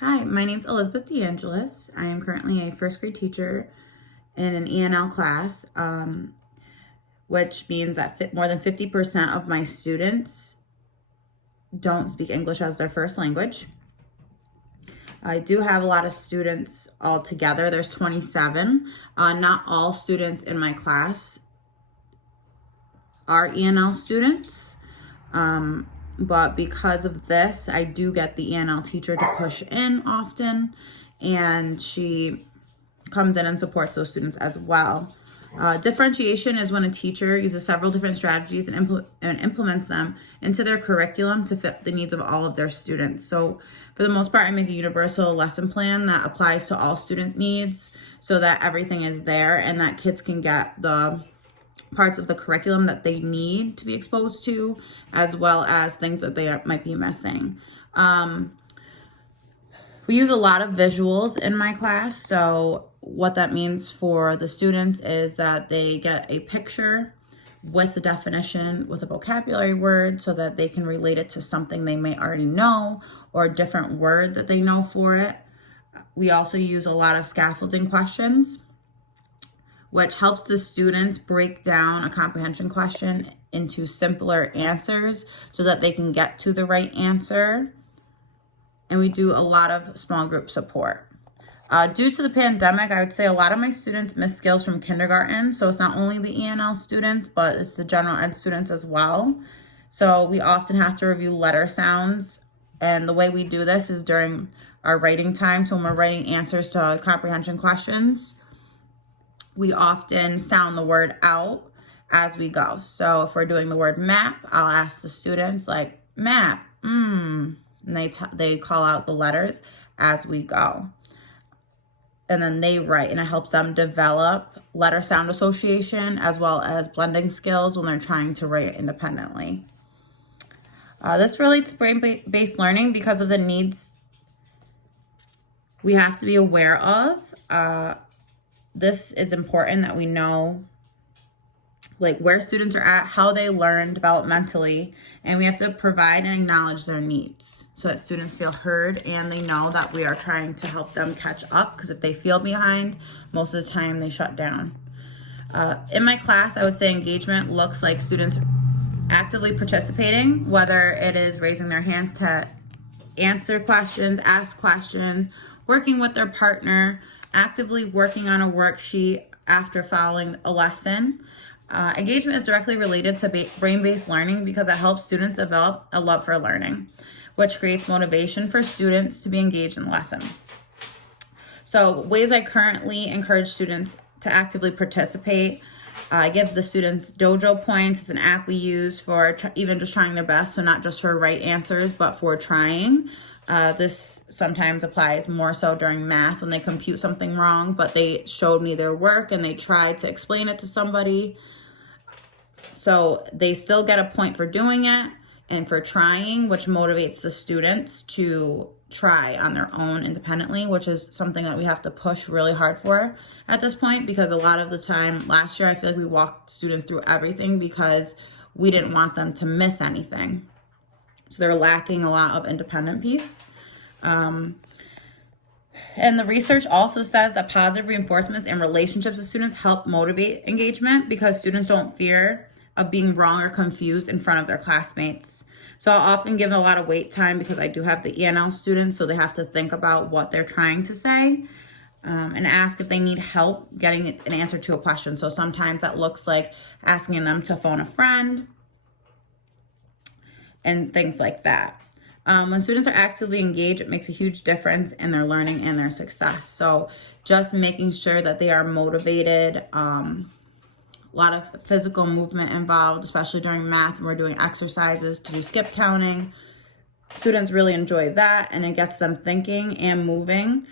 Hi, my name is Elizabeth DeAngelis. I am currently a first grade teacher in an ENL class, which means that more than 50% of my students don't speak English as their first language. I do have a lot of students altogether. There's 27. Not all students in my class are ENL students. But because of this, I do get the ENL teacher to push in often, and she comes in and supports those students as well. Differentiation is when a teacher uses several different strategies and implements them into their curriculum to fit the needs of all of their students. So for the most part, I make a universal lesson plan that applies to all student needs so that everything is there and that kids can get the parts of the curriculum that they need to be exposed to, as well as things that they might be missing. We use a lot of visuals in my class. So what that means for the students is that they get a picture with the definition, with a vocabulary word, so that they can relate it to something they may already know or a different word that they know for it. We also use a lot of scaffolding questions, which helps the students break down a comprehension question into simpler answers so that they can get to the right answer. And we do a lot of small group support. Due to the pandemic, I would say a lot of my students miss skills from kindergarten. So it's not only the ENL students, but it's the general ed students as well. So we often have to review letter sounds. And the way we do this is during our writing time. So when we're writing answers to comprehension questions, we often sound the word out as we go. So if we're doing the word map, I'll ask the students like map, and they call out the letters as we go. And then they write, and it helps them develop letter sound association as well as blending skills when they're trying to write independently. This relates to brain-based learning because of the needs we have to be aware of. This is important that we know like where students are at, how they learn developmentally, and we have to provide and acknowledge their needs so that students feel heard and they know that we are trying to help them catch up, because if they feel behind, most of the time they shut down. In my class, I would say engagement looks like students actively participating, whether it is raising their hands to answer questions, ask questions, working with their partner, actively working on a worksheet after following a lesson. Engagement is directly related to brain-based learning because it helps students develop a love for learning, which creates motivation for students to be engaged in the lesson. So ways I currently encourage students to actively participate: I give the students Dojo points. It's an app we use for even just trying their best, so not just for right answers, but for trying. This sometimes applies more so during math when they compute something wrong, but they showed me their work and they tried to explain it to somebody. So they still get a point for doing it and for trying, which motivates the students to try on their own independently, which is something that we have to push really hard for at this point, because a lot of the time last year, I feel like we walked students through everything because we didn't want them to miss anything. So they're lacking a lot of independent piece. And the research also says that positive reinforcements and relationships with students help motivate engagement because students don't fear of being wrong or confused in front of their classmates. So I'll often give a lot of wait time because I do have the ENL students, so they have to think about what they're trying to say, and ask if they need help getting an answer to a question. So sometimes that looks like asking them to phone a friend and things like that. When students are actively engaged, it makes a huge difference in their learning and their success. So just making sure that they are motivated. A lot of physical movement involved, especially during math when we're doing exercises to do skip counting. Students really enjoy that, and it gets them thinking and moving,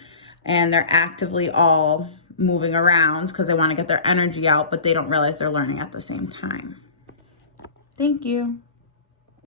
and they're actively all moving around because they want to get their energy out, but they don't realize they're learning at the same time. Thank you.